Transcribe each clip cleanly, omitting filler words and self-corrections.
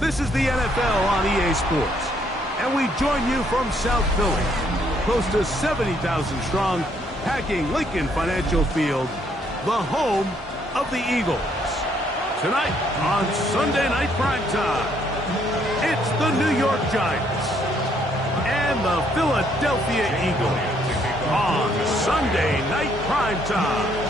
This is the NFL on EA Sports, and we join you from South Philly, close to 70,000 strong, packing Lincoln Financial Field, the home of the Eagles. Tonight on Sunday Night Primetime, it's the New York Giants and the Philadelphia Eagles on Sunday Night Primetime.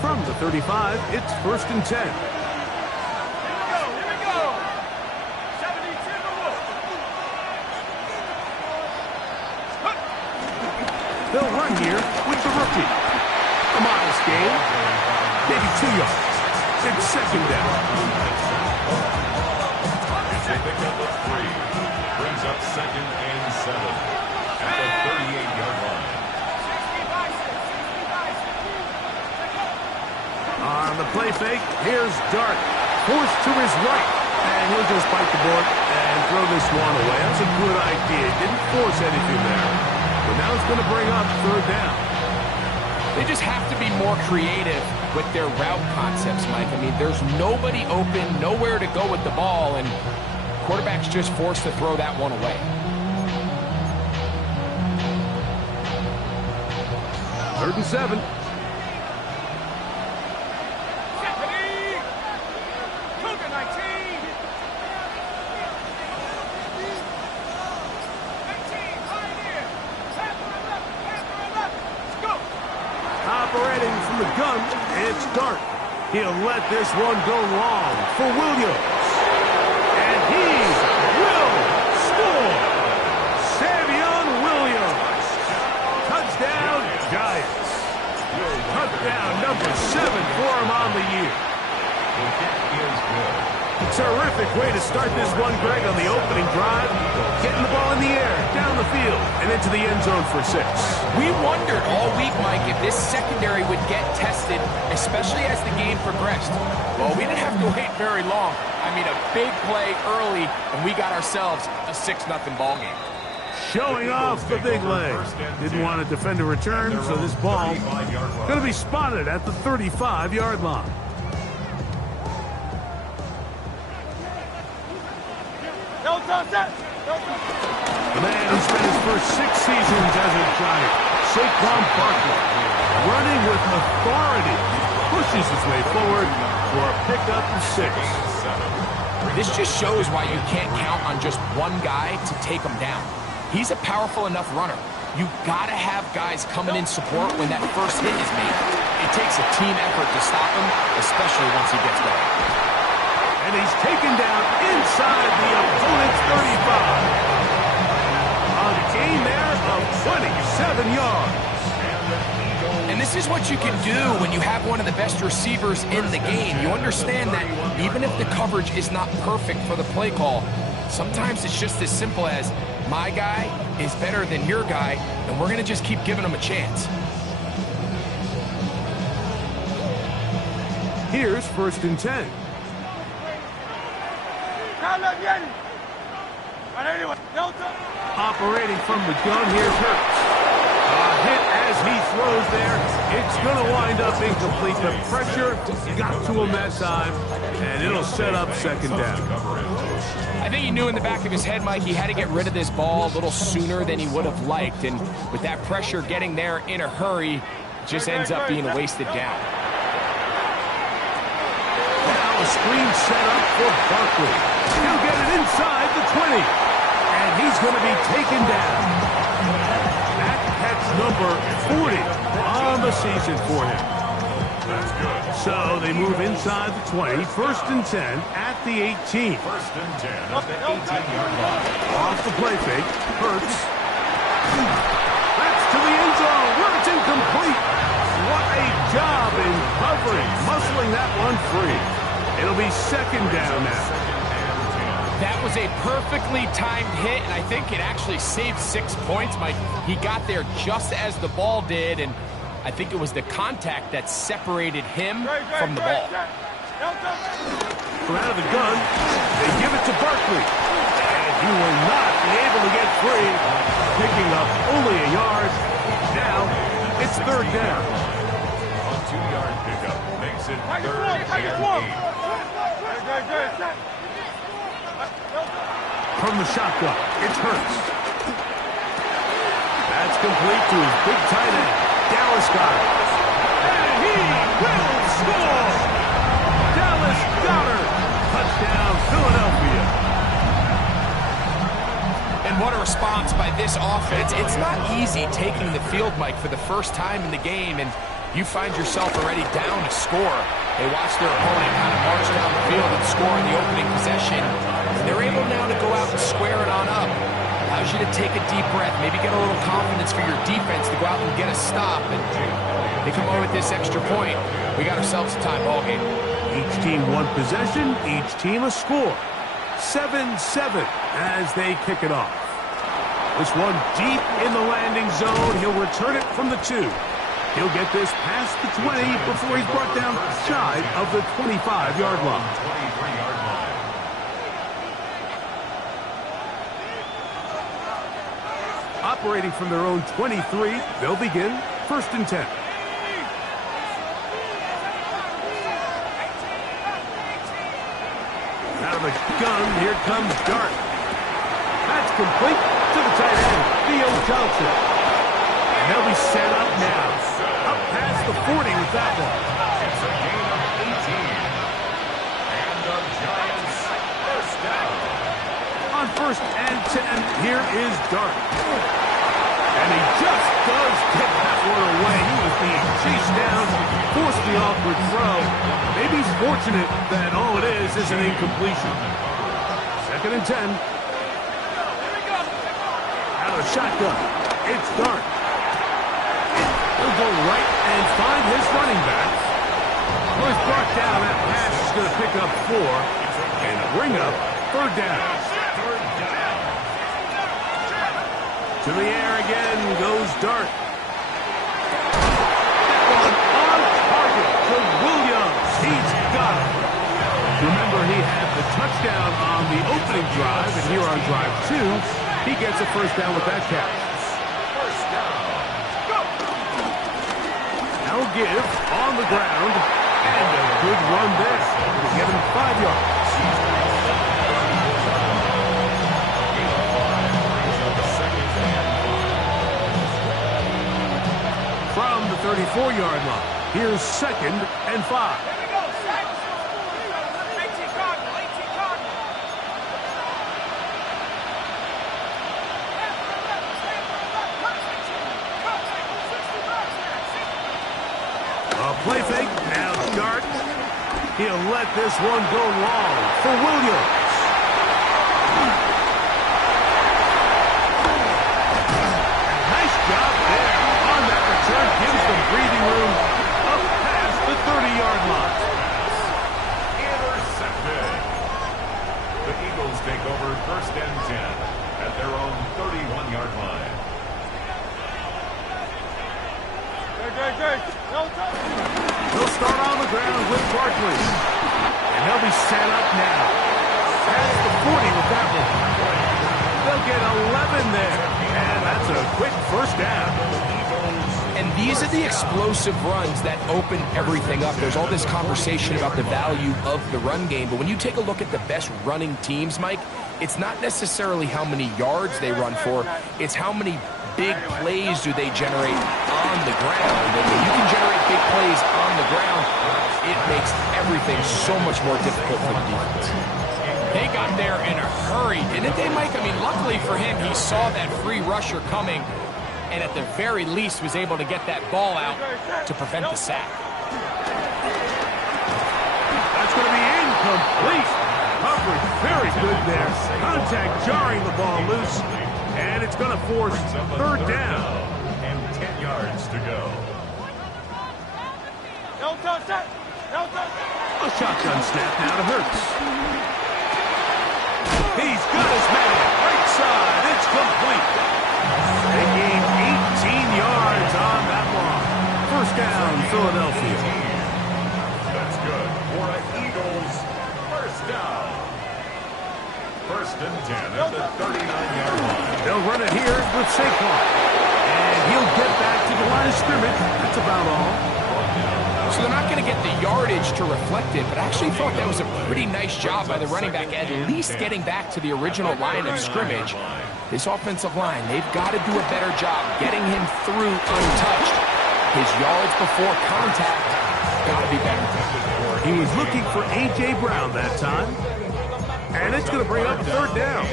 From the 35, it's 1st and 10. They'll run here with the rookie. A modest gain, maybe 2 yards. It's 2nd down. It's a pickup of 3. Brings up 2nd and 7 at the 38-yard line. On the play fake, here's Dart. Forced to his right. And he'll just bite the board and throw this one away. That's a good idea. Didn't force anything there. But now it's going to bring up 3rd down. They just have to be more creative with their route concepts, Mike. I mean, there's nobody open, nowhere to go with the ball, and quarterback's just forced to throw that one away. 3rd and 7. Operating from the gun, it's Dart. He'll let this one go long for Williams. And he will score. Savion Williams. Touchdown, Giants. Touchdown number 7 for him on the year. Terrific way to start this one, Greg, on the opening drive. Getting the ball in the air, down the field, and into the end zone for 6. We wondered all week, Mike, if this secondary would get tested, especially as the game progressed. Well, we didn't have to wait very long. I mean, a big play early, and we got ourselves a 6-0 ball game. Showing off the big leg. Didn't want to defend a return, so this ball going to be spotted at the 35-yard line. The man who spent his first 6 seasons as a Giant, Saquon Barkley, running with authority, pushes his way forward for a pickup of 6. This just shows why you can't count on just one guy to take him down. He's a powerful enough runner. You gotta have guys coming in support when that first hit is made. It takes a team effort to stop him, especially once he gets going. And he's taken down inside the opponent's 35. A gain there of 27 yards. And this is what you can do when you have one of the best receivers in the game. You understand that even if the coverage is not perfect for the play call, sometimes it's just as simple as, my guy is better than your guy, and we're going to just keep giving him a chance. Here's 1st and 10. Operating from the gun, here's Hurts. A hit as he throws there. It's going to wind up incomplete. The pressure got to him that time, and it'll set up 2nd down. I think he knew in the back of his head, Mike, he had to get rid of this ball a little sooner than he would have liked, and with that pressure getting there in a hurry, it just ends up being a wasted down. Now a screen set up for Barkley. He'll get it inside the 20. And he's going to be taken down. That catch number 40 on the season for him. That's good. So they move inside the 20. 1st and 10 at the 18. 1st and 10 at the 18-yard line. Off the play fake. Hurts. That's to the end zone where it's incomplete. What a job in covering, muscling that one free. It'll be 2nd down now. That was a perfectly timed hit, and I think it actually saved 6 points, Mike. He got there just as the ball did, and I think it was the contact that separated him from the ball. From out of the gun, they give it to Barkley. will not be able to get free. Picking up only a yard. Now, it's third down. A 2-yard pickup makes it third and 8. From the shotgun, it's Hurts. That's complete to his big tight end, Dallas Goedert. And he will score! Dallas Goedert! Touchdown, Philadelphia. And what a response by this offense. It's not easy taking the field, Mike, for the first time in the game, and you find yourself already down to score. They watch their opponent kind of march down the field and score in the opening possession. And they're able now to go out and square it on up. Allows you to take a deep breath, maybe get a little confidence for your defense to go out and get a stop. And they come away with this extra point. We got ourselves a tie ball game. Each team one possession, each team a score. 7-7 as they kick it off. This one deep in the landing zone. He'll return it from the 2. He'll get this past the 20 before he's brought down shy of the 25-yard line. 23-yard line. Operating from their own 23, they'll begin 1st and 10. Out of the gun, here comes Dart. That's complete to the tight end, Theo Johnson. And they'll be set up now. Up past the 40 with that one. It's a gain of 18. And the Giants first down. On 1st and 10, here is Dart. And he just does get that one away. He was being chased down, forced the awkward throw. Maybe he's fortunate that all it is an incompletion. 2nd and 10. Out of shotgun, it's Dart. He'll go right and find his running back. Well, he's brought down. That pass is going to pick up 4 and bring up 3rd down. To the air again goes Dart. That one on target to Williams. He's got it. Remember, he had the touchdown on the opening drive, and here on drive 2, he gets a 1st down with that catch. Now give on the ground, and a good run there to get him 5 yards. From the 34-yard line, here's 2nd and 5. Play fake, now Dart. He'll let this one go long for Williams. Nice job there on that return. Gives them breathing room up past the 30-yard line. Intercepted. The Eagles take over 1st and 10 at their own 31-yard line. They'll start on the ground with Barkley. And they'll be set up now. Past the 40 with that one. They'll get 11 there. And that's a quick 1st down. And these are the explosive runs that open everything up. There's all this conversation about the value of the run game, but when you take a look at the best running teams, Mike, it's not necessarily how many yards they run for, it's how many big plays do they generate on the ground. And when you can generate big plays on the ground, it makes everything so much more difficult for the defense. They got there in a hurry, didn't they, Mike? I mean, luckily for him, he saw that free rusher coming, and at the very least was able to get that ball out to prevent the sack. That's going to be incomplete. Coverage very good there. Contact jarring the ball loose. And it's going to force 3rd down. And 10 yards to go. A shotgun snap now to Hurts. He's got his man. Right side. It's complete. They gain 18 yards on that one. 1st down, Philadelphia. That's good for an Eagles 1st down. First and 10 at the 39-yard line. They'll run it here with Saquon. And he'll get back to the line of scrimmage. That's about all. So they're not going to get the yardage to reflect it, but I actually thought that was a pretty nice job by the running back, at least getting back to the original line of scrimmage. This offensive line, they've got to do a better job getting him through untouched. His yards before contact got to be better. He was looking for A.J. Brown that time. And it's going to bring up third down.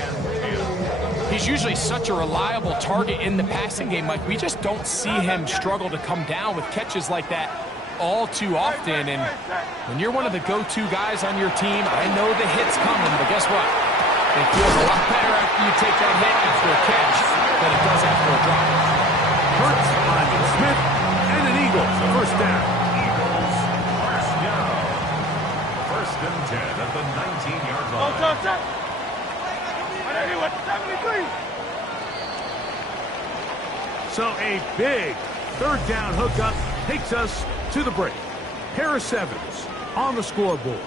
He's usually such a reliable target in the passing game, Mike. We just don't see him struggle to come down with catches like that all too often. And when you're one of the go-to guys on your team, I know the hit's coming, but guess what? It feels a lot better after you take that hit after a catch than it does after a drop. Hurts finding Smith and an Eagle. First down. Eagles, first down. First and 10 at the 19-yard line. So a big third down hookup takes us to the break. Harris Evans on the scoreboard.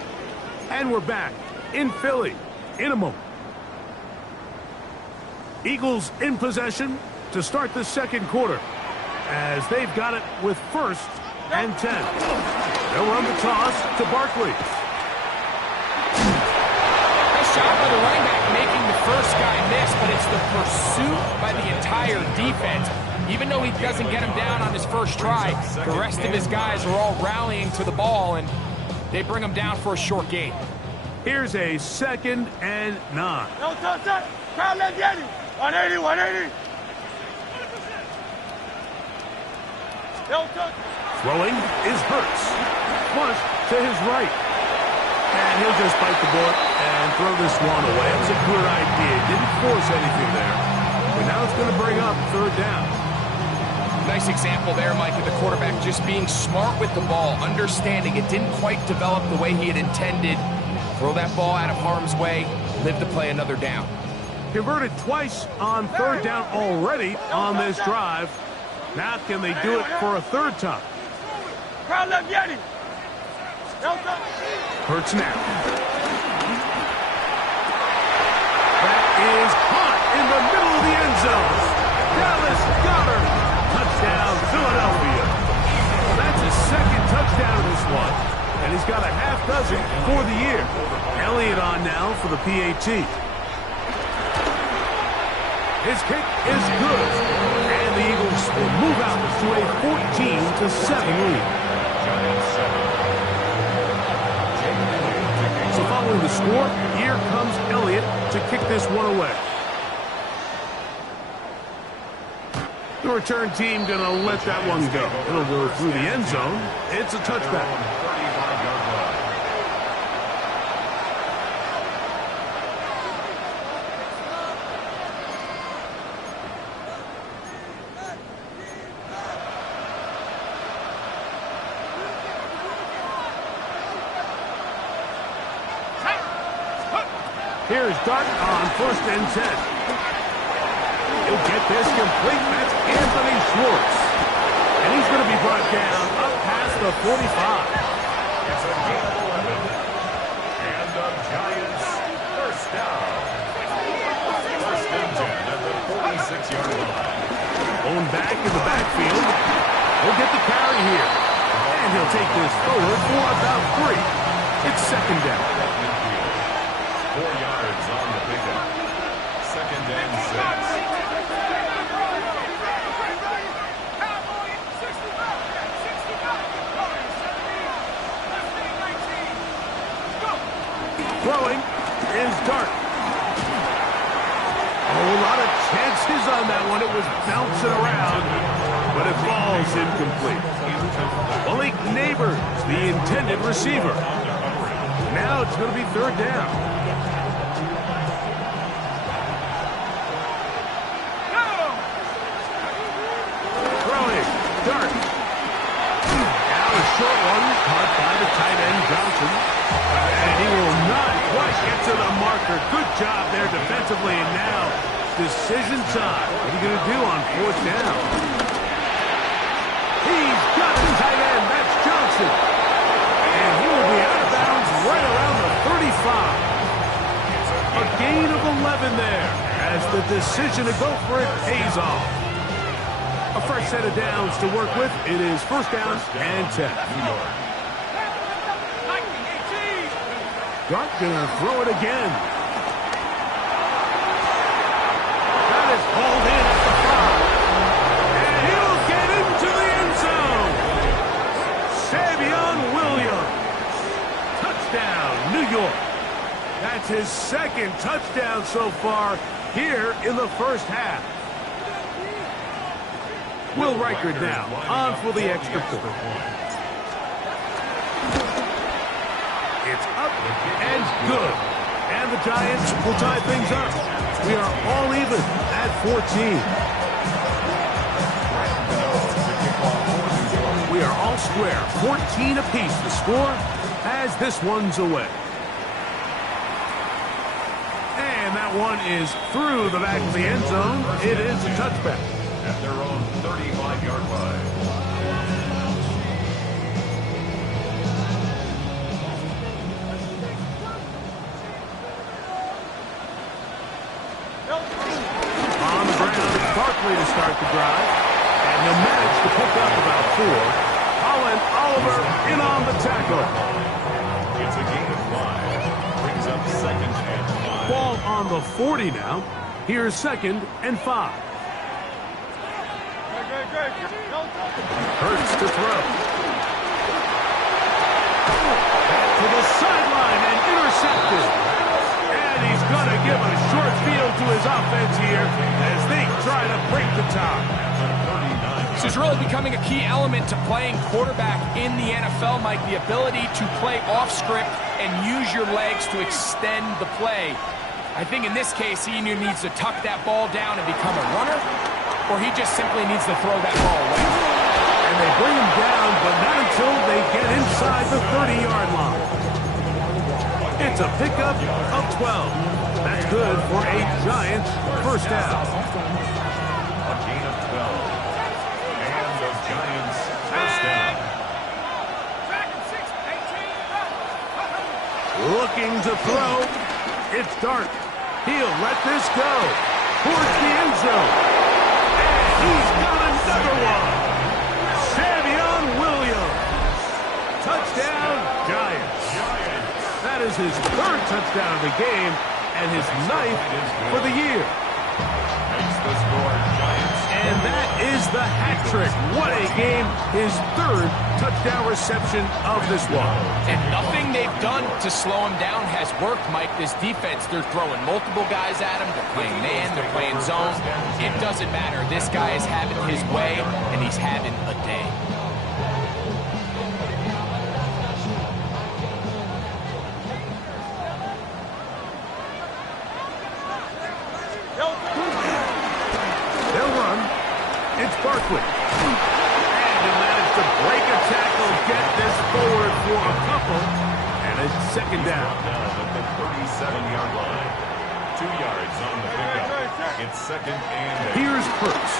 And we're back in Philly in a moment. Eagles in possession to start the second quarter as they've got it with first and 10. They'll run the toss to Barkley. Nice job by the running back making the first guy miss, but it's the pursuit by the entire defense. Even though he doesn't get him down on his first try, the rest of his guys are all rallying to the ball, and they bring him down for a short gain. Here's a 2nd and 9. Throwing is Hurts. Flush to his right. And he'll just bite the bullet and throw this one away. It's a good idea. Didn't force anything there. But now it's going to bring up third down. Nice example there, Mike, of the quarterback just being smart with the ball, understanding it didn't quite develop the way he had intended. Throw that ball out of harm's way, live to play another down. Converted twice on third down already on this drive. Now can they do it for a third time? Hurts now. That is caught in the middle of the end zone. Dallas Goedert. Touchdown, Philadelphia. That's his second touchdown of this one. And he's got a half dozen for the year. Elliott on now for the PAT. His kick is good. And the Eagles will move out to a 14-7 lead. So following the score, here comes Elliott to kick this one away. The return team going to let that one go. It'll go through the end zone. It's a touchback. Here's Dart on first and 10. He'll get this complete. That's Anthony Schwartz. And he's going to be brought down up past the 45. It's a gain of 11. And the Giants first down. First and 10 at the 46-yard line. Going back in the backfield. He'll get the carry here. And he'll take this forward for about 3. It's second down. 4 yards on the pickup. Second and 6. Throwing is Dart. A whole lot of chances on that one. It was bouncing around, but it falls incomplete. Malik Neighbors, the intended receiver. Now it's going to be third down. Dart. Now a short one caught by the tight end Johnson. And he will not quite get to the marker. Good job there defensively. And now decision time. What are you going to do on fourth down? He's got the tight end. That's Johnson. And he will be out of bounds right around the 35. A gain of 7 there as the decision to go for it pays off. A fresh set of downs to work with. It is first down and 10. Dart gonna throw it again. That is hauled in at the 5. And he'll get into the end zone. Savion Williams. Touchdown, New York. That's his second touchdown so far here in the first half. Will Reichard now on for the extra point. It's up and good. And the Giants will tie things up. We are all even at 14. We are all square. 14 apiece to score as this one's away. And that one is through the back of the end zone. It is a touchback. At their own 35-yard line. On the ground, it's Barkley to start the drive. And he'll manage to pick up about 4. Colin Oliver in on the tackle. It's a gain of 5. Brings up second and 5. Ball on the 40 now. Here's second and 5. Hurts to throw. Back to the sideline and intercepted. And he's going to give a short field to his offense here as they try to break the tie. This is really becoming a key element to playing quarterback in the NFL, Mike. The ability to play off script and use your legs to extend the play. I think in this case, he either needs to tuck that ball down and become a runner, or he just simply needs to throw that ball away. And they bring him down, but not until they get inside the 30-yard line. It's a pickup of 12. That's good for a Giants first down. A gain of 12. And the Giants first down. Looking to throw. It's Dart. He'll let this go towards the end zone. And he's got another one. Savion Williams. Touchdown, Giants. That is his 3rd touchdown of the game and his 9th for the year. Makes the score Giants. And that is the hat trick. What a game. His 3rd touchdown reception of this one. And nothing they've done to slow him down has worked, Mike. This defense, they're throwing multiple guys at him. They're playing man, they're playing zone. It doesn't matter. This guy is having his way, and he's having a day. They'll run. It's Barkley. And he managed to break a tackle, get this forward for a couple. And it's second down. Now at the 37-yard line. 2 yards on the pickup. It's second and 8. Here's Hurts.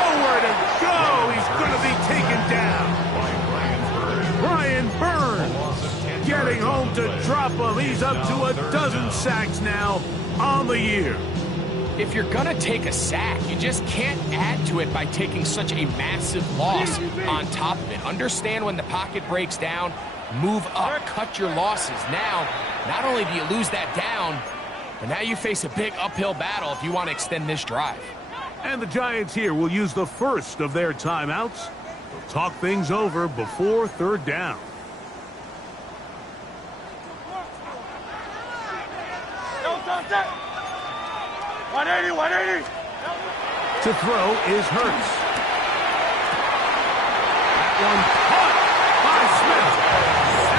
Nowhere to go. He's going to be taken down. Brian Burns getting home to drop him. He's up to a dozen sacks now on the year. If you're going to take a sack, you just can't add to it by taking such a massive loss on top of it. Understand when the pocket breaks down, move up, cut your losses. Now, not only do you lose that down, but now you face a big uphill battle if you want to extend this drive. And the Giants here will use the first of their timeouts. They'll talk things over before 3rd down. To throw is Hurts. That one caught by Smith.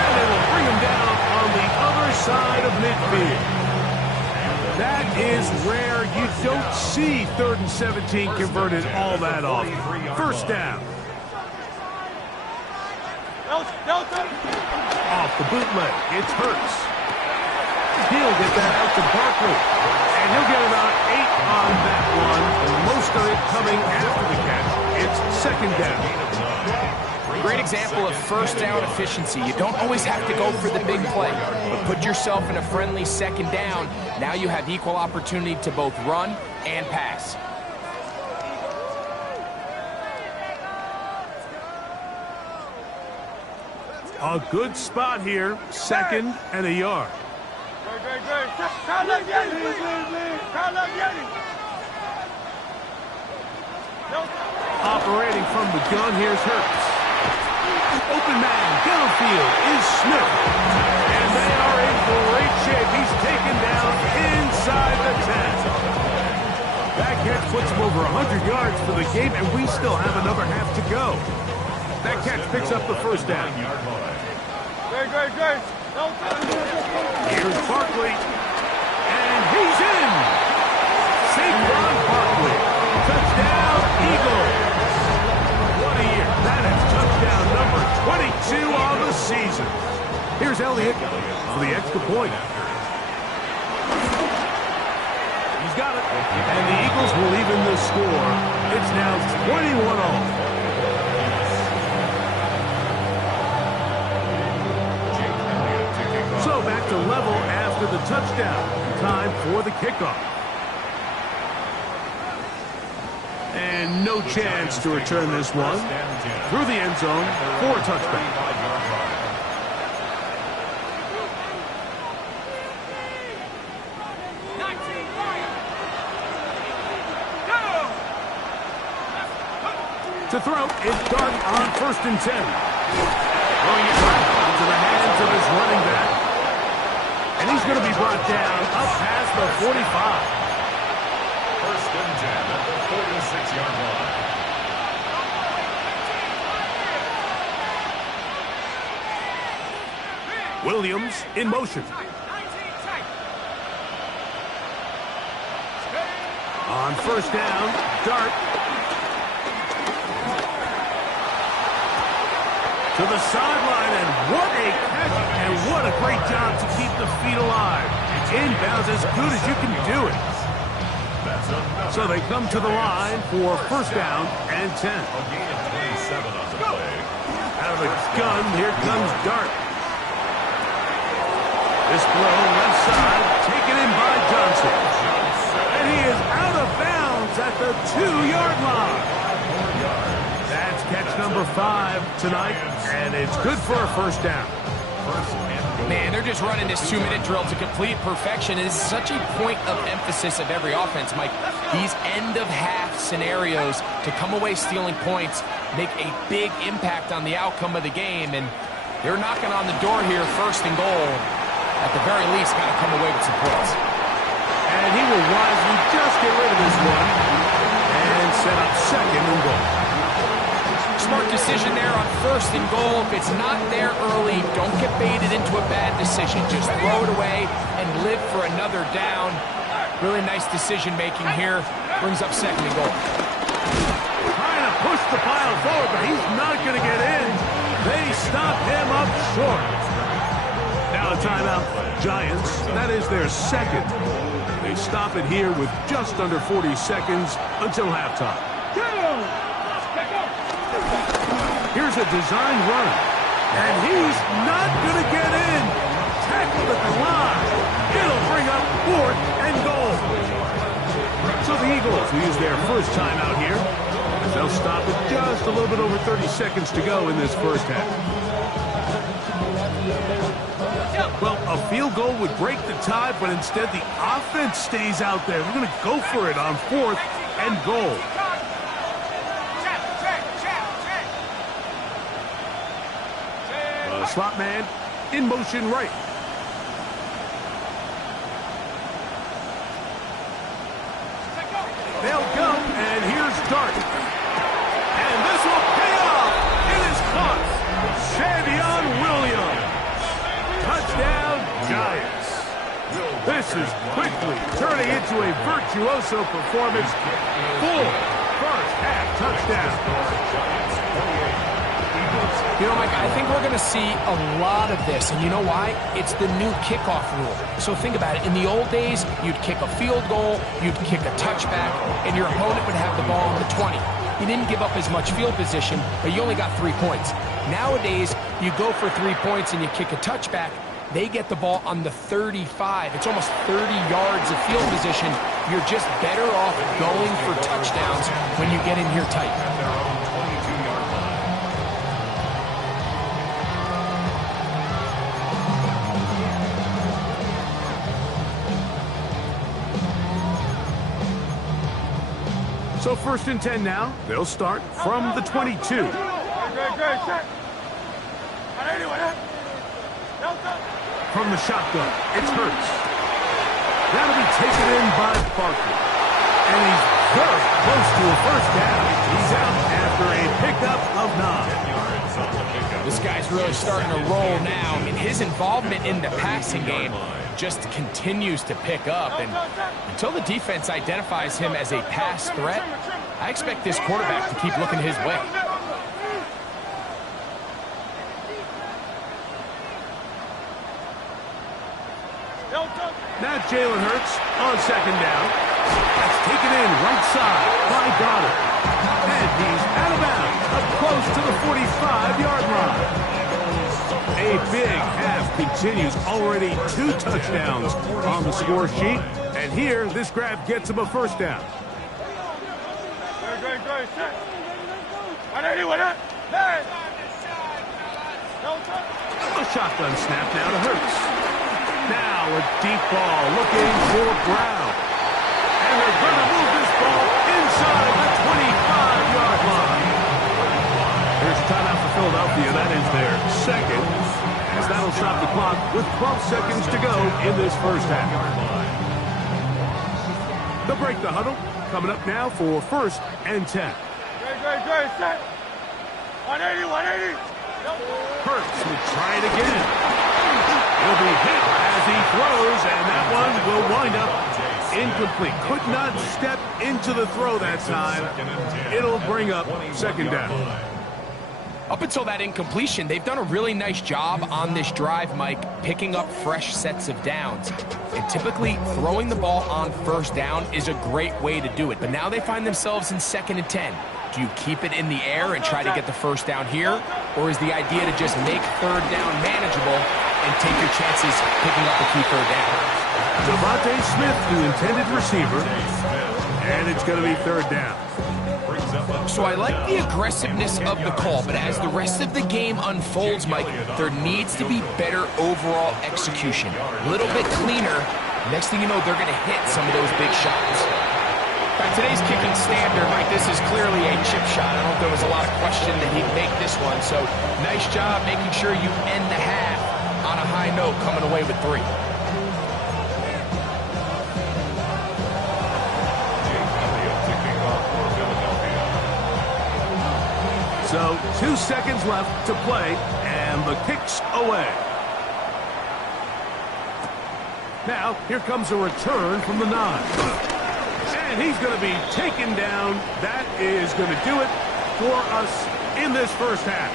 And they will bring him down on the other side of midfield. That is rare. You don't see 3rd and 17 converted all that often. First down. Off the bootleg, it's Hurts. He'll get that out to Barkley. And he'll get about 8 on that one. Most of it coming after the catch. It's second down. Great example of first down efficiency. You don't always have to go for the big play, but put yourself in a friendly second down. Now you have equal opportunity to both run and pass. A good spot here, 2nd and a yard. Operating from the gun, here's Hurts. Open man, downfield is Smith. And they are in great shape. He's taken down inside the 10. That catch puts him over 100 yards for the game, and we still have another half to go. That catch picks up the first down. Here's Barkley. And he's in. Saquon Barkley. Touchdown, Eagles. What a year. That is touchdown number 22 on the season. Here's Elliott for the extra point. He's got it. And the Eagles will even the score. It's now 21-all. So back to level after the touchdown. Time for the kickoff. And no chance to return this one. Through the end zone for a touchback. To throw is Dart on 1st and 10. Throwing it right into the hands of his running back. And he's going to be brought down up past the 45. 1st and 10 at the 46-yard line. Williams in motion. On 1st down, Dart. To the sideline, and what a catch, and what a great job to keep the feet alive. Inbounds as good as you can do it. So they come to the line for 1st down and 10. A gain of 27 on the play. Out of the gun, here comes Dart. This throw left side, taken in by Johnson. And he is out of bounds at the 2-yard line. That's catch number 5 tonight, and it's good for a 1st down. Man, they're just running this 2-minute drill to complete perfection. It is such a point of emphasis of every offense, Mike. These end-of-half scenarios to come away stealing points make a big impact on the outcome of the game, and they're knocking on the door here, 1st and goal. At the very least, got to come away with some points. And he will wisely just get rid of this one and set up 2nd and goal. Smart decision there on 1st and goal. If it's not there early, don't get baited into a bad decision. Just throw it away and live for another down. Really nice decision making here. Brings up 2nd and goal. Trying to push the pile forward, but he's not going to get in. They stop him up short. Now a timeout, Giants. That is their 2nd. They stop it here with just under 40 seconds until halftime. Here's a design run, and he's not going to get in. Tackled at the line. It'll bring up 4th and goal. So the Eagles will use their 1st timeout here, as they'll stop with just a little bit over 30 seconds to go in this 1st half. Well, a field goal would break the tie, but instead the offense stays out there. We're going to go for it on 4th and goal. Slot man in motion right. They'll go, and here's Dart. And this will pay off. It is caught. Shavion Williams. Touchdown, Giants. This is quickly turning into a virtuoso performance. Full 1st half touchdown. You know, Mike, I think we're going to see a lot of this, and you know why? It's the new kickoff rule. So think about it. In the old days, you'd kick a field goal, you'd kick a touchback, and your opponent would have the ball on the 20. you didn't give up as much field position, but you only got 3 points. Nowadays, you go for 3 points and you kick a touchback. They get the ball on the 35. It's almost 30 yards of field position. You're just better off going for touchdowns when you get in here tight. At their own 22-yard line. So 1st and 10 now. They'll start from the 22. From the shotgun, it's Hurts. That'll be taken in by Barkley. And he's very close to a 1st down. He's out after a pickup of 9. This guy's really starting to roll now. I mean, his involvement in the passing game just continues to pick up. And until the defense identifies him as a pass threat, I expect this quarterback to keep looking his way. Now Jalen Hurts on 2nd down. That's taken in right side by Goddard. And he's out of bounds up close to the 45-yard line. A big half continues. Already 2 touchdowns on the score sheet. And here, this grab gets him a 1st down. A shotgun snap now to Hurts. Now a deep ball looking for Brown. And they're going to move this ball inside the 25-yard line. Here's a timeout for Philadelphia. That is their 2nd. As that'll stop the clock with 12 seconds to go in this 1st half. They'll break the huddle. Coming up now for 1st and 10. 180. Hurts will try it again. He'll be hit as he throws, and that one will wind up incomplete. Could not step into the throw that time. It'll bring up 2nd down. Up until that incompletion, they've done a really nice job on this drive, Mike, picking up fresh sets of downs. And typically, throwing the ball on 1st down is a great way to do it. But now they find themselves in 2nd and 10. Do you keep it in the air and try to get the 1st down here? Or is the idea to just make 3rd down manageable and take your chances picking up a key 3rd down? Devontae Smith, the intended receiver, and it's going to be 3rd down. So I like the aggressiveness of the call, but as the rest of the game unfolds, Mike, there needs to be better overall execution. A little bit cleaner. Next thing you know, they're going to hit some of those big shots. By today's kicking standard, Mike, this is clearly a chip shot. I don't think there was a lot of question that he'd make this one. So nice job making sure you end the half on a high note, coming away with 3. So 2 seconds left to play, and the kick's away. Now, here comes a return from the 9. And he's going to be taken down. That is going to do it for us in this 1st half.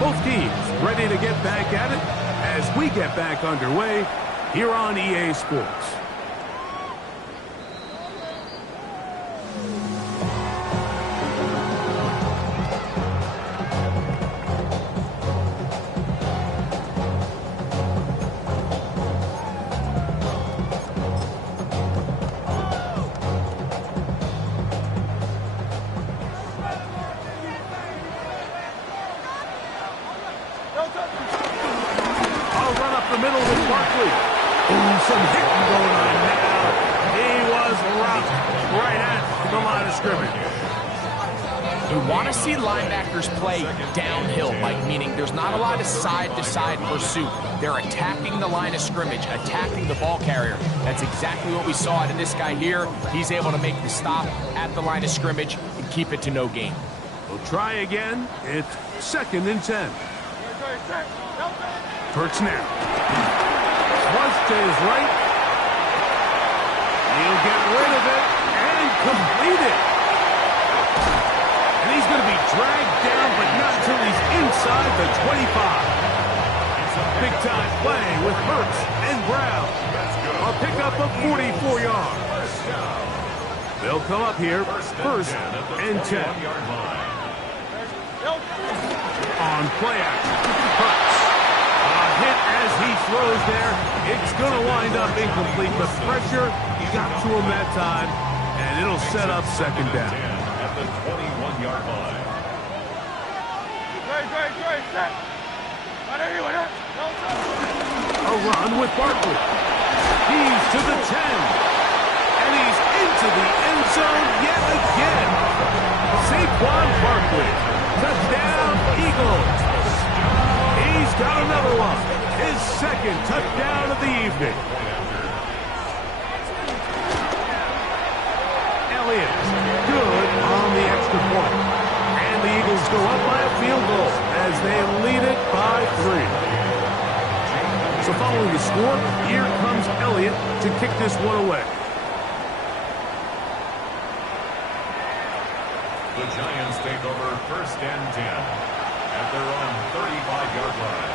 Both teams ready to get back at it as we get back underway here on EA Sports. The middle with Barkley. Ooh, some hitting going on now. He was rocked right at the line of scrimmage. You want to see linebackers play downhill, Mike, meaning there's not a lot of side-to-side pursuit. They're attacking the line of scrimmage, attacking the ball carrier. That's exactly what we saw out of this guy here. He's able to make the stop at the line of scrimmage and keep it to no gain. We'll try again. It's 2nd and 10. Hurts now. Once to his right. He'll get rid of it and complete it. And he's going to be dragged down, but not until he's inside the 25. Big-time play with Hurts and Brown. A pickup of 44 yards. They'll come up here, first and 10. On play action, Hurts. A hit as he throws there. It's going to wind up incomplete. The pressure got to him that time, and it'll set up second down. At the 21-yard line. A run with Barkley. He's to the 10. And he's into the end zone yet again. Saquon Barkley. Touchdown, Eagles. He's got another one. His second touchdown of the evening. Elliott, good on the extra point. And the Eagles go up by a field goal as they lead it by 3. So following the score, here comes Elliott to kick this one away. The Giants take over first and 10 at their own 35-yard line.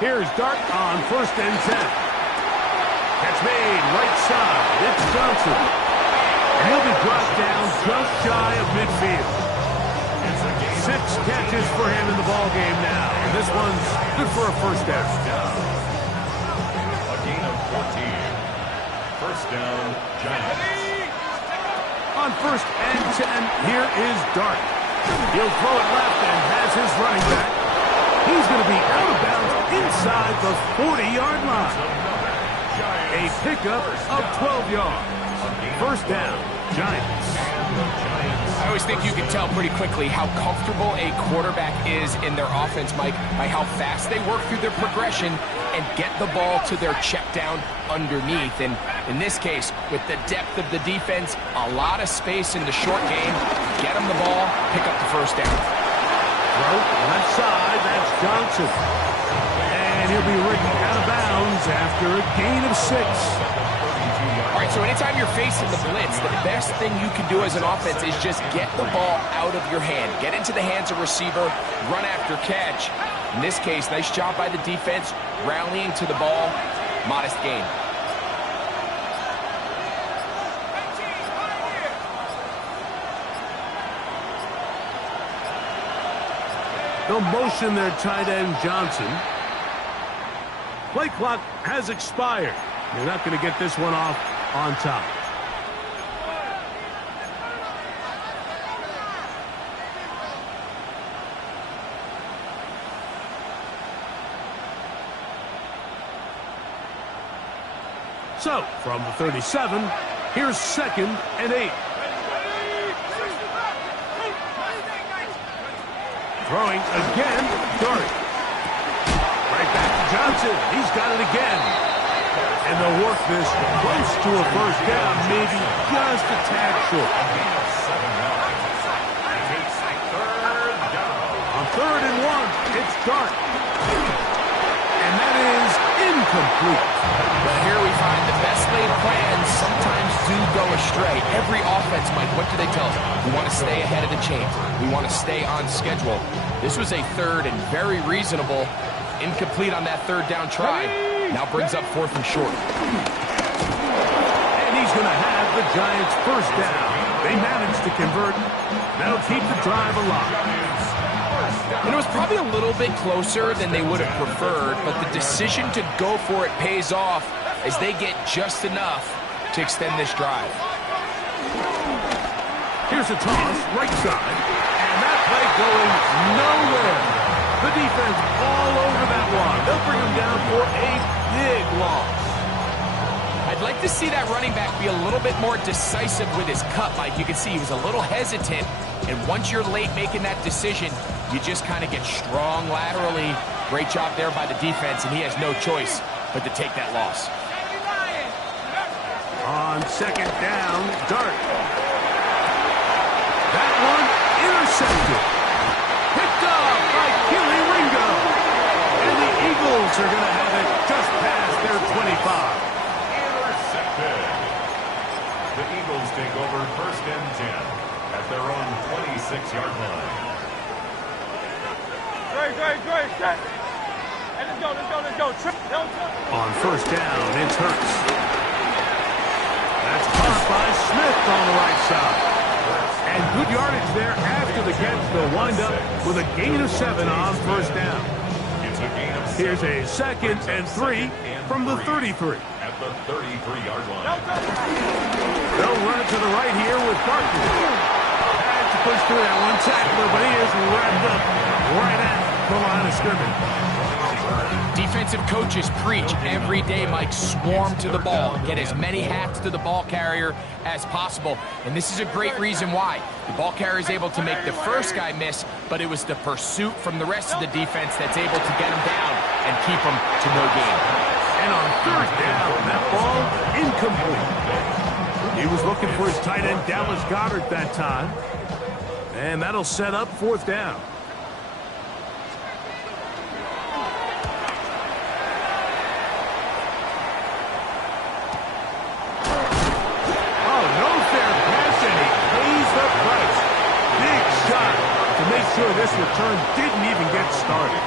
Here's Dart on first and 10. Catch made right side. It's Johnson. And he'll be brought down just shy of midfield. 6 catches for him in the ballgame now. And this one's good for a first down. A gain of 14. First down, Giants. On first and 10, here is Dart. He'll throw it left and has his running back. He's going to be out of bounds inside the 40-yard line. A pickup of 12 yards. First down, Giants. I always think you can tell pretty quickly how comfortable a quarterback is in their offense, Mike, by how fast they work through their progression and get the ball to their check down underneath. And in this case, with the depth of the defense, a lot of space in the short game, get them the ball, pick up the first down. Left side, that's Johnson. And he'll be ridden out of bounds after a gain of 6. All right, so anytime you're facing the blitz, the best thing you can do as an offense is just get the ball out of your hand. Get into the hands of receiver, run after catch. In this case, nice job by the defense, rallying to the ball, modest gain. They'll motion their tight end, Johnson. Play clock has expired. They're not going to get this one off on top. So, from the 37, here's second and 8. Throwing again, Dart. Right back to Johnson. He's got it again. And they'll work this close to a first down, maybe just a tad short. On 3rd and 1, it's Dart. And that is incomplete. Well, here we find the best laid plans sometimes do go astray. Every offense, Mike, what do they tell us? We want to stay ahead of the chain. We want to stay on schedule. This was a 3rd and very reasonable. Incomplete on that 3rd down try. Now brings up 4th and short. And he's going to have the Giants first down. They managed to convert. That'll keep the drive alive. And it was probably a little bit closer than they would have preferred, but the decision to go for it pays off as they get just enough to extend this drive. Here's a toss, right side, and that play going nowhere. The defense all over that one. They'll bring him down for a big loss. I'd like to see that running back be a little bit more decisive with his cut, Mike. You can see he was a little hesitant, and once you're late making that decision, you just kind of get strong laterally Great job there by the defense, and he has no choice but to take that loss. On second down, Dart. That one intercepted. Picked up by Keely Ringo. And the Eagles are going to have it just past their 25. Intercepted. The Eagles take over 1st and 10 at their own 26-yard line. Great. Hey, let's go. On 1st down, it's Hurts. That's caught by Smith on the right side. And good yardage there after the catch. They'll wind up with a gain of 7 on 1st down. Here's a 2nd and 3 from the 33. At the 33-yard line. They'll run it to the right here with Barton. Had to push through that one tackler, but he is wrapped up right at the line of scrimmage. Defensive coaches preach every day, Mike, swarm to the ball. Get as many hats to the ball carrier as possible. And this is a great reason why. The ball carrier is able to make the first guy miss, but it was the pursuit from the rest of the defense that's able to get him down and keep him to no gain. And on 3rd down, that ball incomplete. He was looking for his tight end, Dallas Goedert, that time. And that'll set up 4th down. Sure, this return didn't even get started.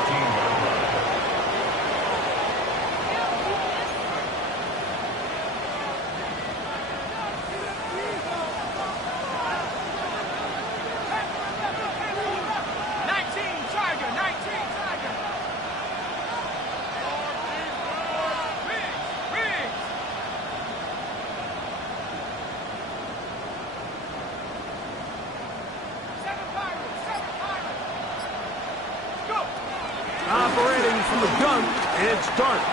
Operating from the gun, it's Dart.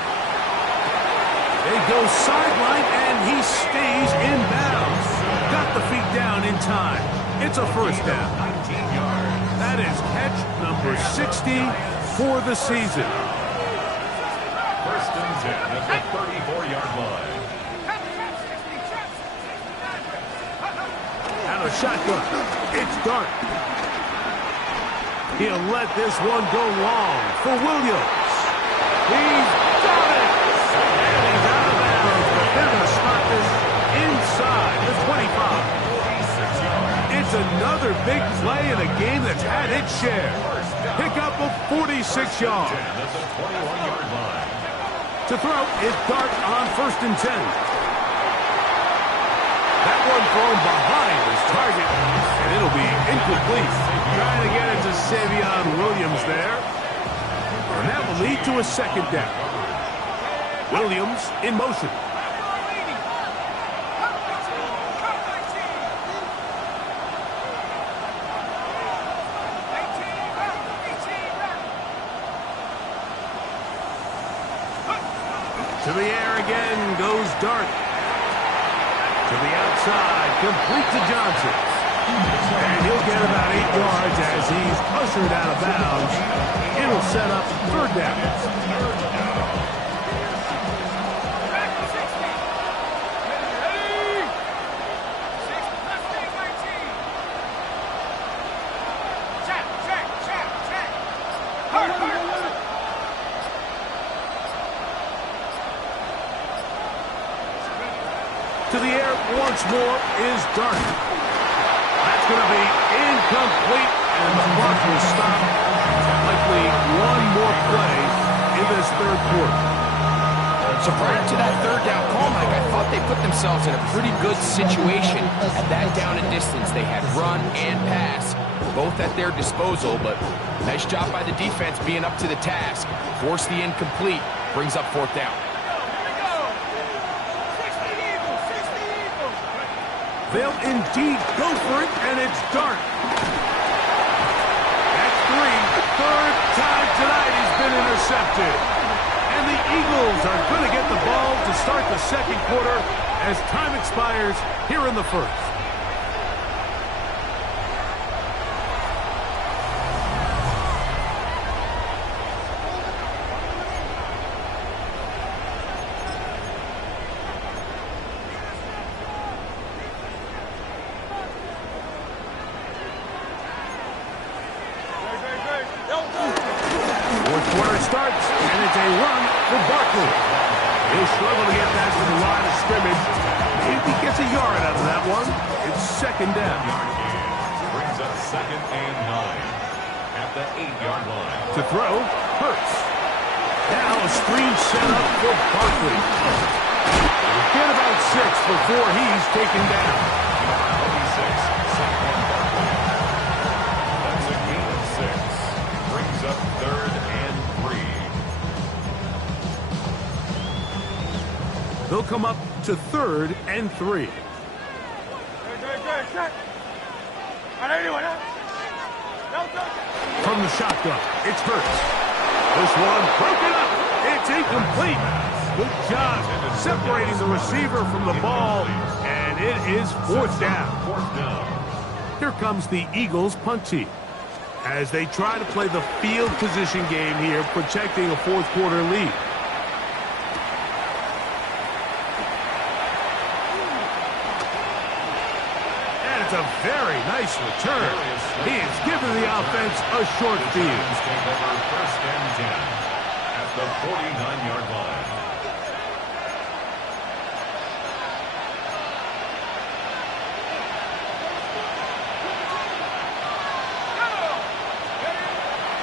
They go sideline, and he stays in bounds. Got the feet down in time. It's a 1st down. That is catch number 60 for the season. 1st and 10 at the 34-yard line. Out of shotgun, it's Dart. He'll let this one go long for Williams. He's got it! And he's out of bounds, but they're going to spot this inside the 25. It's another big play in a game that's had its share. Pick up of 46 yards. To throw is Dart on 1st and 10. That one thrown behind his target, and it'll be incomplete. Trying to get it to Savion Williams there. And that will lead to a 2nd down. Williams in motion. To the air again goes Dart. To the outside, complete to Johnson. And he'll get about 8 yards as he's ushered out of bounds. It'll set up 3rd down. To the air once more is Dart. That's going to be incomplete, and the clock will stop. Likely one more play in this 3rd quarter. So prior to that 3rd down call, Mike, I thought they put themselves in a pretty good situation at that down and distance. They had run and pass, both at their disposal, but nice job by the defense being up to the task. Force the incomplete, brings up 4th down. They'll indeed go for it, and it's Dart. That's 3. 3rd time tonight he's been intercepted. And the Eagles are going to get the ball to start the 2nd quarter as time expires here in the 1st. quarter starts, and it's a run for Barkley. He'll struggle to get back to the line of scrimmage. Maybe gets a yard out of that one. It's second down. Brings up 2nd and 9 at the 8-yard line. To throw, Hurts. Now a screen set up for Barkley. Get about 6 before he's taken down. 26, Saquon Barkley. That's a gain of 6. Brings up 3rd and 3. They'll come up to 3rd and 3. From the shotgun, it's Hurts. This one broken up. It's incomplete. Good job separating the receiver from the ball, and it is 4th down. Here comes the Eagles punt team as they try to play the field position game here, protecting a 4th quarter lead. It's a very nice return. He has given the offense a short field. Take over 1st and 10 at the 49-yard line.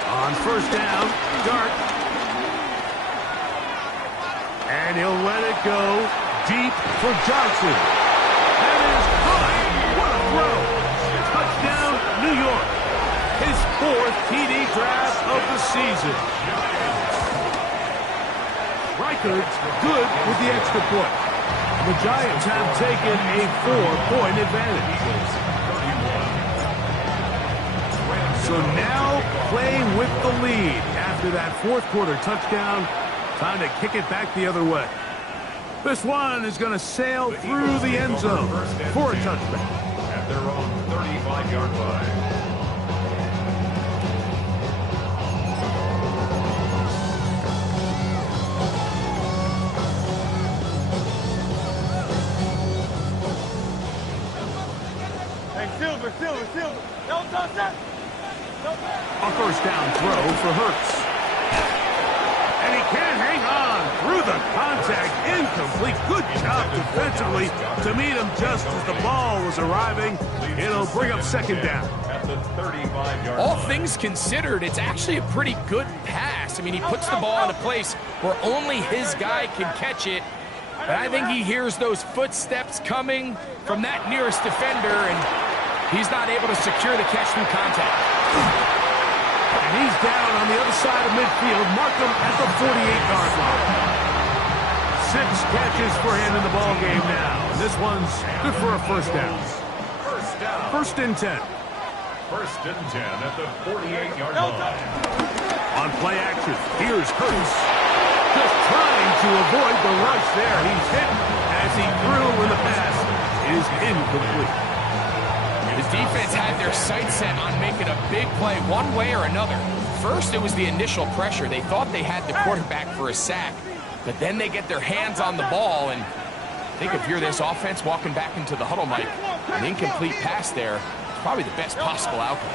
On 1st down, Dart. And he'll let it go deep for Johnson. That is caught. What a throw. Touchdown, New York. His 4th TD grab of the season. Reichard's good with the extra point. The Giants have taken a 4-point advantage. So now playing with the lead after that 4th quarter touchdown. Time to kick it back the other way. This one is going to sail through the end zone for a touchback. At their own 35-yard line. Hey, Silver. Don't touch that. A 1st down throw for Hurts. And he can't hang on through the contact. Incomplete. Good job defensively to meet him just as the ball was arriving. It'll bring up 2nd down. At the 35-yard All line. things considered, it's actually a pretty good pass. I mean, he puts the ball in a place where only his guy can catch it. But I think he hears those footsteps coming from that nearest defender, and he's not able to secure the catch through contact. And he's down on the other side of midfield. Mark him at the 48-yard line. 6 catches for him in the ball game now. And this one's good for a 1st down. 1st and 10. 1st and 10 at the 48-yard line. On play action, here's Hurts. Just trying to avoid the rush there. He's hit as he threw when the pass is incomplete. The defense had their sights set on making a big play one way or another. First, it was the initial pressure. They thought they had the quarterback for a sack, but then they get their hands on the ball, and I think if you're this offense walking back into the huddle, Mike, an incomplete pass there is probably the best possible outcome.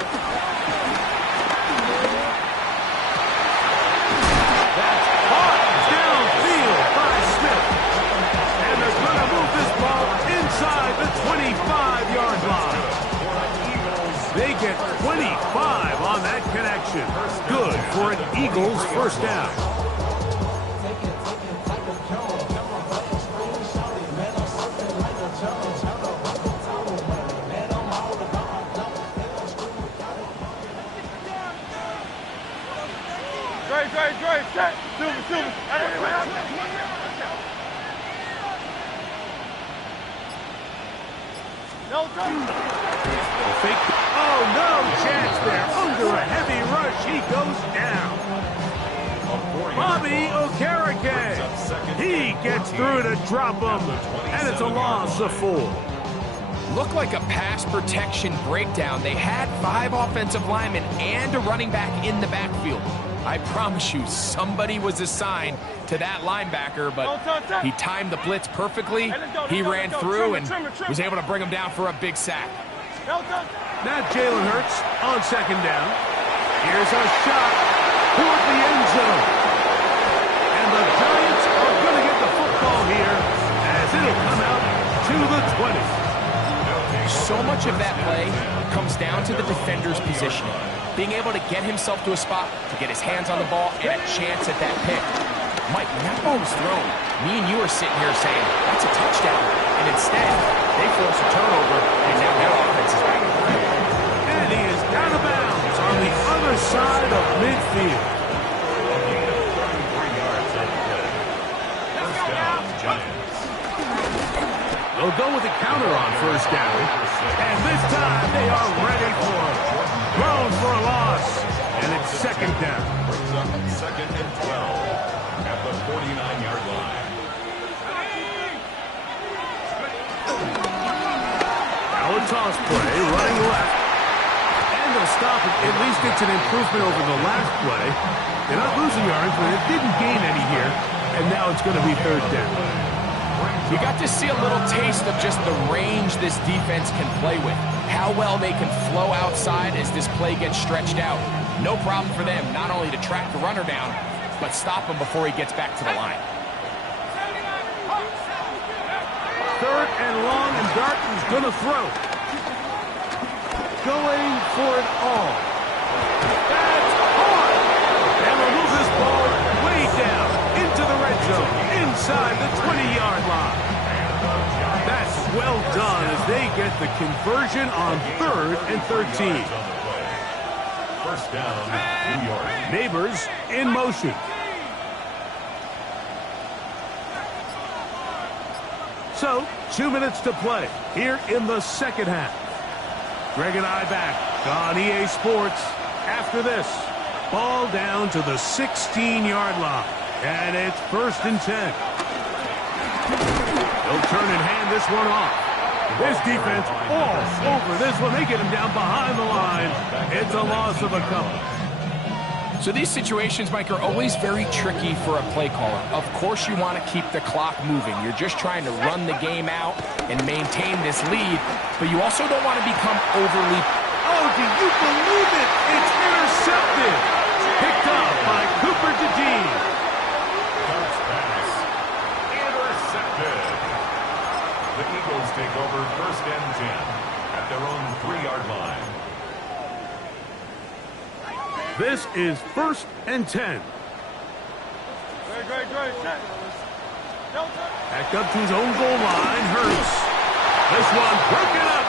That's caught downfield by Smith. And they're going to move this ball inside the 25-yard line. They get 25 on that connection. Good for an Eagles 1st down. Great. Set. Silver. No touch. Fake. Oh, no chance there. Under a heavy rush, he goes down. Bobby Okereke. He gets through to drop him, and it's a loss of 4. Looked like a pass protection breakdown. They had 5 offensive linemen and a running back in the backfield. I promise you, somebody was assigned to that linebacker, but he timed the blitz perfectly. He ran through and was able to bring him down for a big sack. Now Jalen Hurts on 2nd down. Here's a shot. toward the end zone. And the Giants are going to get the football here as it'll come out to the 20. So much of that play comes down to the defender's positioning. Being able to get himself to a spot, to get his hands on the ball, and a chance at that pick. Mike, when that ball was thrown, me and you are sitting here saying, that's a touchdown. And instead, they force a turnover, and now their offense is back in play. And he is out of bounds on the other side of midfield. They'll go with a counter on first down. And this time they are ready for it. Thrown for a loss. And it's second down. Brings up second and 12 at the 49-yard line. Now a toss play, running left. And they'll stop it. At least it's an improvement over the last play. They're not losing yards, but it didn't gain any here. And now it's going to be third down. You got to see a little taste of just the range this defense can play with. How well they can flow outside as this play gets stretched out. No problem for them not only to track the runner down, but stop him before he gets back to the line. Third and long, and Darton's going to throw. Going for it all. That's hard. And they'll move this ball way down into the red zone, inside the 20-yard line. That's well done as they get the conversion on 3rd and 13. First down, New York. Neighbors in motion. So, 2 minutes to play here in the second half. Greg and I back on EA Sports. After this, ball down to the 16-yard line. And it's 1st and 10. They'll turn and hand this one off. This defense all over this one. They get him down behind the line. It's a loss of a couple. So these situations, Mike, are always very tricky for a play caller. Of course you want to keep the clock moving. You're just trying to run the game out and maintain this lead, but you also don't want to become overly... Oh, do you believe it? It's intercepted. Picked up by Cooper DeDean. Bounce pass. Intercepted. The Eagles take over 1st and 10 at their own 3-yard line. This is 1st and 10. Great. Back up to his own goal line. Hurts. This one broken up.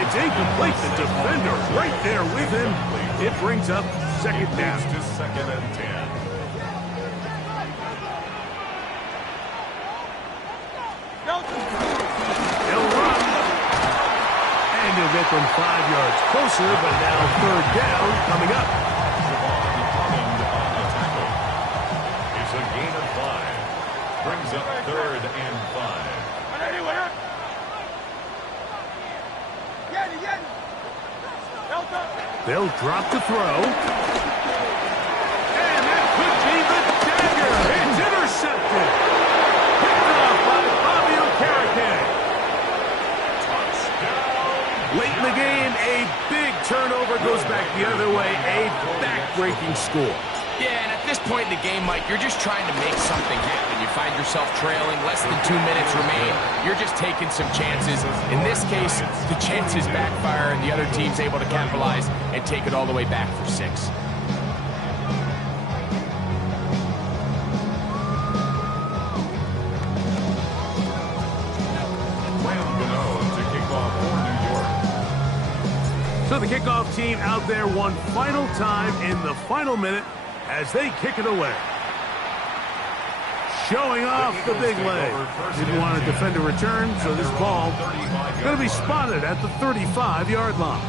It's incomplete. The defender right there with him. It brings up second down. To 2nd and 10. They'll run. And he'll get them 5 yards closer, but now 3rd down coming up. It's a gain of 5. Brings up 3rd and 5. They'll drop to throw. And that could be the dagger. It's intercepted. Picked off by Fabio Carrigan. Touchdown. Late in the game, a big turnover goes back the other way. A back-breaking score. Yeah, and at this point in the game, Mike, you're just trying to make something happen. You find yourself trailing, less than 2 minutes remain. You're just taking some chances. In this case, the chances backfire, and the other team's able to capitalize and take it all the way back for 6. To kick off for New York. So the kickoff team out there one final time in the final minute as they kick it away. Showing off the big leg. Didn't want to defend a return, so this ball going to be spotted at the 35-yard line.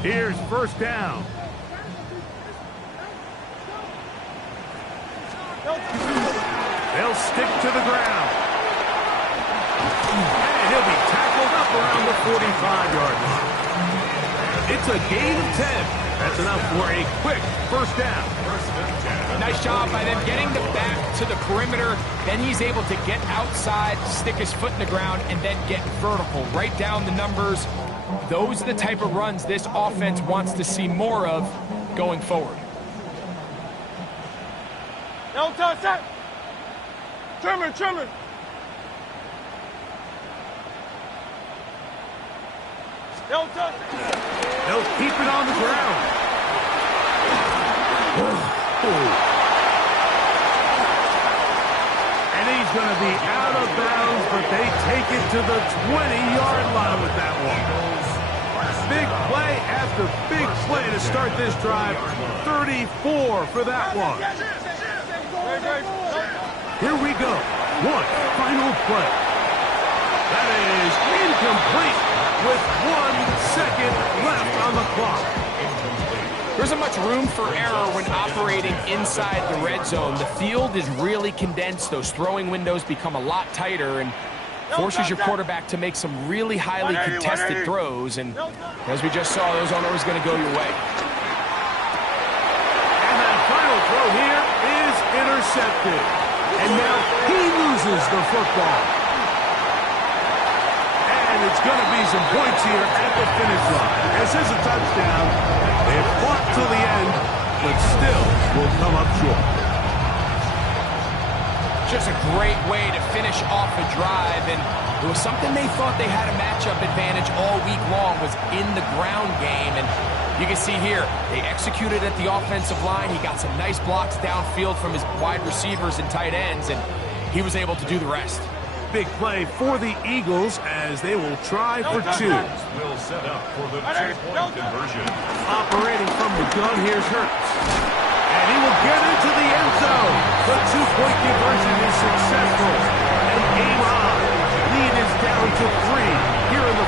Here's 1st down. They'll stick to the ground. And he'll be tackled up around the 45-yard line. It's a gain of 10. That's enough for a quick first down. Nice job by them getting the back to the perimeter. Then he's able to get outside, stick his foot in the ground, and then get vertical. Right down the numbers. Those are the type of runs this offense wants to see more of going forward. No touch that. Trimmer, trimmer. No touch. They'll keep it on the ground. And he's going to be out of bounds, but they take it to the 20-yard line with that one. Big play after big play to start this drive. 34 for that one. Here we go. One final play. That is incomplete with 1 second left on the clock. There isn't much room for error when operating inside the red zone. The field is really condensed. Those throwing windows become a lot tighter and forces your quarterback to make some really highly contested throws. And as we just saw, those aren't always going to go your way. And that final throw here is intercepted. And now he loses the football. And it's going to be some points here at the finish line. This is a touchdown. They fought till the end, but still will come up short. Just a great way to finish off a drive, and it was something they thought they had a matchup advantage all week long, was in the ground game. And you can see here, they executed at the offensive line. He got some nice blocks downfield from his wide receivers and tight ends, and he was able to do the rest. Big play for the Eagles as they will try for two. Will set up for the two-point conversion. Operating from the gun, here's Hurts. And he will get into the end zone. The two-point conversion is successful. And game on. Lead is down to 3 here in the